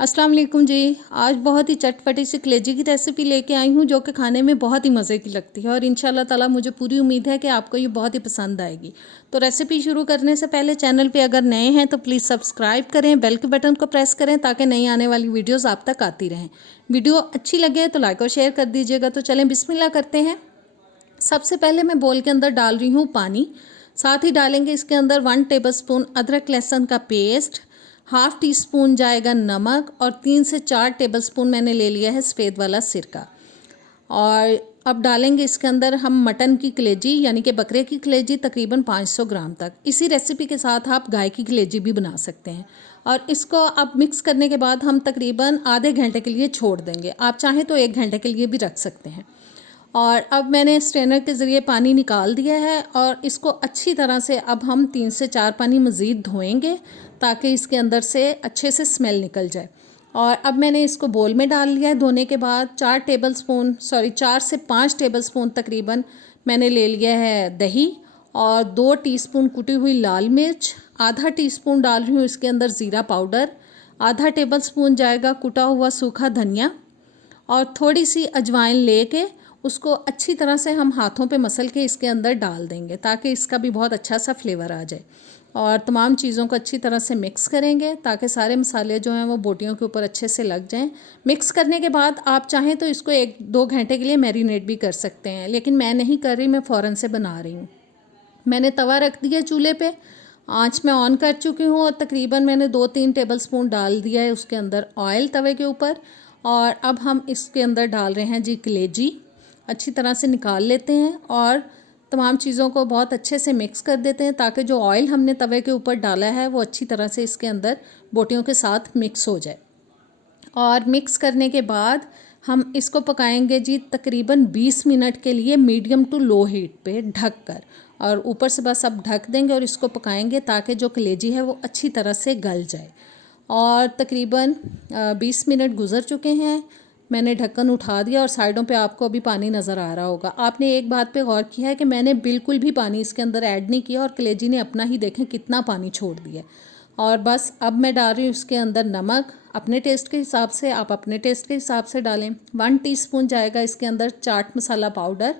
अस्सलाम वालेकुम जी। आज बहुत ही चटपटी सी कलेजी की रेसिपी लेके आई हूँ जो कि खाने में बहुत ही मज़े की लगती है और इंशाल्लाह ताला मुझे पूरी उम्मीद है कि आपको ये बहुत ही पसंद आएगी। तो रेसिपी शुरू करने से पहले चैनल पे अगर नए हैं तो प्लीज़ सब्सक्राइब करें, बेल के बटन को प्रेस करें ताकि नई आने वाली वीडियोज़ आप तक आती रहें। वीडियो अच्छी लगे तो लाइक और शेयर कर दीजिएगा। तो चलें बिस्मिल्लाह करते हैं। सबसे पहले मैं बोल के अंदर डाल रही हूँ पानी, साथ ही डालेंगे इसके अंदर 1 टेबलस्पून अदरक लहसुन का पेस्ट, हाफ़ टी स्पून जाएगा नमक और 3 से 4 टेबलस्पून मैंने ले लिया है सफ़ेद वाला सिरका। और अब डालेंगे इसके अंदर हम मटन की कलेजी यानी कि बकरे की कलेजी तकरीबन 500 ग्राम तक। इसी रेसिपी के साथ आप गाय की कलेजी भी बना सकते हैं। और इसको अब मिक्स करने के बाद हम तकरीबन आधे घंटे के लिए छोड़ देंगे। आप चाहें तो 1 घंटे के लिए भी रख सकते हैं। और अब मैंने स्ट्रेनर के ज़रिए पानी निकाल दिया है और इसको अच्छी तरह से अब हम 3 से 4 पानी मज़ीद धोएंगे ताकि इसके अंदर से अच्छे से स्मेल निकल जाए। और अब मैंने इसको बोल में डाल लिया है। धोने के बाद 4 से 5 टेबलस्पून तकरीबन मैंने ले लिया है दही और 2 टीस्पून कुटी हुई लाल मिर्च, आधा टीस्पून डाल रही हूँ इसके अंदर ज़ीरा पाउडर, आधा टेबलस्पून जाएगा कुटा हुआ सूखा धनिया और थोड़ी सी अजवाइन लेके उसको अच्छी तरह से हम हाथों पे मसल के इसके अंदर डाल देंगे ताकि इसका भी बहुत अच्छा सा फ्लेवर आ जाए। और तमाम चीज़ों को अच्छी तरह से मिक्स करेंगे ताकि सारे मसाले जो हैं वो बोटियों के ऊपर अच्छे से लग जाएं। मिक्स करने के बाद आप चाहें तो इसको 1-2 घंटे के लिए मैरिनेट भी कर सकते हैं, लेकिन मैं नहीं कर रही, मैं फ़ौरन से बना रही हूँ। मैंने तवा रख दिया चूल्हे पे, आँच मैं ऑन कर चुकी हूँ और तकरीबन मैंने 2-3 टेबलस्पून डाल दिया है उसके अंदर ऑयल तवे के ऊपर। और अब हम इसके अंदर डाल रहे हैं जी कलेजी। अच्छी तरह से निकाल लेते हैं और तमाम चीज़ों को बहुत अच्छे से मिक्स कर देते हैं ताकि जो ऑयल हमने तवे के ऊपर डाला है वो अच्छी तरह से इसके अंदर बोटियों के साथ मिक्स हो जाए। और मिक्स करने के बाद हम इसको पकाएंगे जी तकरीबन 20 मिनट के लिए मीडियम टू लो हीट पे ढक कर। और ऊपर से बस अब ढक देंगे और इसको पकाएंगे ताकि जो कलेजी है वो अच्छी तरह से गल जाए। और तकरीबन 20 मिनट गुज़र चुके हैं। मैंने ढक्कन उठा दिया और साइडों पे आपको अभी पानी नज़र आ रहा होगा। आपने एक बात पे गौर किया है कि मैंने बिल्कुल भी पानी इसके अंदर ऐड नहीं किया और कलेजी ने अपना ही देखें कितना पानी छोड़ दिया। और बस अब मैं डाल रही हूँ इसके अंदर नमक अपने टेस्ट के हिसाब से, आप अपने टेस्ट के हिसाब से डालें। 1 टीस्पून जाएगा इसके अंदर चाट मसाला पाउडर।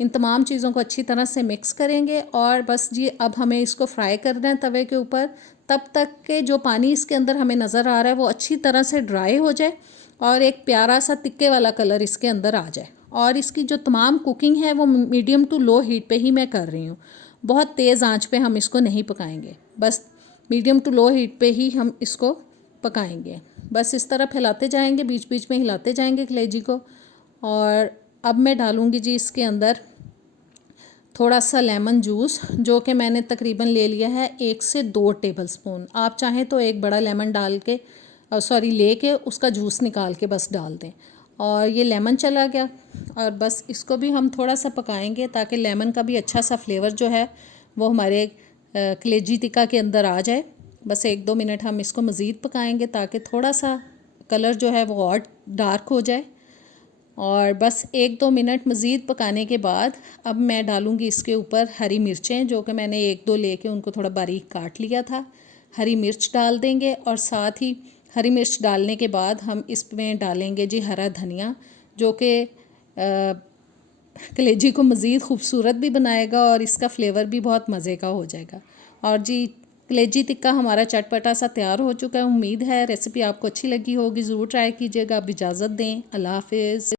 इन तमाम चीज़ों को अच्छी तरह से मिक्स करेंगे और बस जी अब हमें इसको फ्राई करना है तवे के ऊपर, तब तक के जो पानी इसके अंदर हमें नज़र आ रहा है वो अच्छी तरह से ड्राई हो जाए और एक प्यारा सा तिक्के वाला कलर इसके अंदर आ जाए। और इसकी जो तमाम कुकिंग है वो मीडियम टू लो हीट पे ही मैं कर रही हूँ। बहुत तेज़ आंच पे हम इसको नहीं पकाएंगे, बस मीडियम टू लो हीट पे ही हम इसको पकाएंगे। बस इस तरह फैलाते जाएंगे, बीच बीच में हिलाते जाएंगे कलेजी को। और अब मैं डालूँगी जी इसके अंदर थोड़ा सा लेमन जूस जो कि मैंने तकरीबन ले लिया है 1 से 2 टेबलस्पून। आप चाहें तो एक बड़ा लेमन डाल के लेके उसका जूस निकाल के बस डाल दें। और ये लेमन चला गया और बस इसको भी हम थोड़ा सा पकाएंगे ताकि लेमन का भी अच्छा सा फ्लेवर जो है वो हमारे कलेजी टिक्का के अंदर आ जाए। बस 1-2 मिनट हम इसको मज़ीद पकाएंगे ताकि थोड़ा सा कलर जो है वो और डार्क हो जाए। और बस 1-2 मिनट मज़ीद पकाने के बाद अब मैं डालूँगी इसके ऊपर हरी मिर्चें जो कि मैंने 1-2 लेके उनको थोड़ा बारीक काट लिया था। हरी मिर्च डाल देंगे और साथ ही हरी मिर्च डालने के बाद हम इसमें डालेंगे जी हरा धनिया जो कि कलेजी को मज़ीद खूबसूरत भी बनाएगा और इसका फ्लेवर भी बहुत मज़े का हो जाएगा। और जी कलेजी टिक्का हमारा चटपटा सा तैयार हो चुका है। उम्मीद है रेसिपी आपको अच्छी लगी होगी, ज़रूर ट्राई कीजिएगा। आप इजाज़त दें, अल्लाह हाफ़िज़।